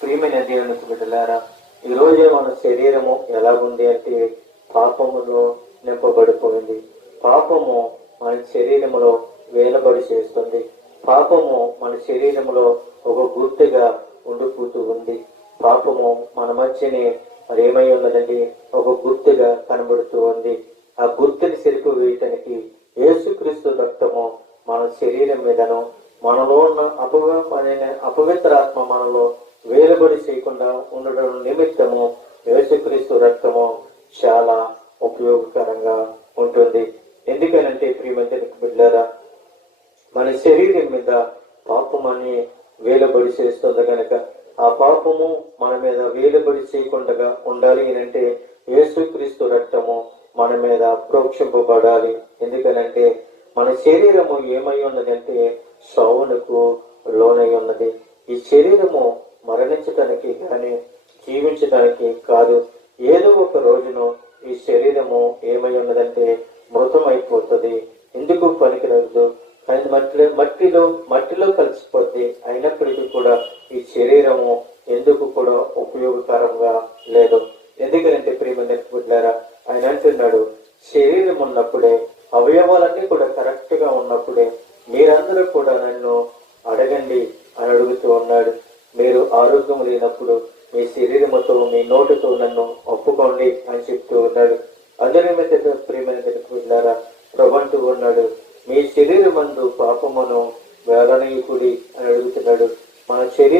ప్రియమైన దేవునికి బిడ్డలారా, ఈ రోజే మన శరీరము ఎలాగుంది అంటే పాపములో నింపబడిపోయింది. పాపము మన శరీరములో వేలబడి చేస్తుంది. పాపము మన శరీరములో ఒక గుర్తుగా ఉండిపోతూ ఉంది. పాపము మన మధ్యనే మరి ఏమై ఉన్నదండి, ఒక గుర్తుగా కనబడుతూ ఉంది. ఆ గుర్తుని సెరుపు వేయటానికి యేసుక్రీస్తు రక్తము మన శరీరం మీదను, మనలో ఉన్న అపవిత్రాత్మ మనలో వేలుబడి చేయకుండా ఉండడం నిమిత్తము యేసుక్రీస్తు రక్తము చాలా ఉపయోగకరంగా ఉంటుంది. ఎందుకనంటే ప్రియమైన బిడ్డలారా, మన శరీరం మీద పాపం అని వేలుబడి చేస్తుంది కనుక ఆ పాపము మన మీద వేలుబడి చేయకుండా ఉండాలి అంటే యేసుక్రీస్తు రక్తము మన మీద ప్రోక్షింపబడాలి. ఎందుకనంటే మన శరీరము ఏమై ఉన్నదంటే శవమునకు లోనై ఉన్నది. ఈ శరీరము మరణించడానికి కానీ జీవించడానికి కాదు. ఏదో ఒక రోజును ఈ శరీరము ఏమై ఉన్నదంటే మృతమైపోతుంది, ఎందుకు పనికిరాదు. మట్టిలో కలిసిపోద్ది. అయినప్పటికీ కూడా ఈ శరీరము ఎందుకు కూడా ఉపయోగకరంగా లేదు. ఎందుకంటే ప్రియమైన బిడ్డలారా, ఆయన అంటున్నాడు, శరీరం ఉన్నప్పుడే, అవయవాలన్నీ కూడా కరెక్ట్ గా ఉన్నప్పుడే మీరందరూ కూడా నన్ను అడగండి అని అడుగుతూ ఉన్నాడు. మీరు ఆరోగ్యం లేనప్పుడు మీ శరీరముతో మీ నోటితో నన్ను ఒప్పుకోండి అని చెప్తూ ఉన్నాడు. అందరి మీద ప్రియమైన బిడ్డలారా, ప్రభు అంటూ ఉన్నాడు, మీ శరీరమందు పాపమును వేలనీయుకుడి అని అడుగుతున్నాడు. మన శరీరం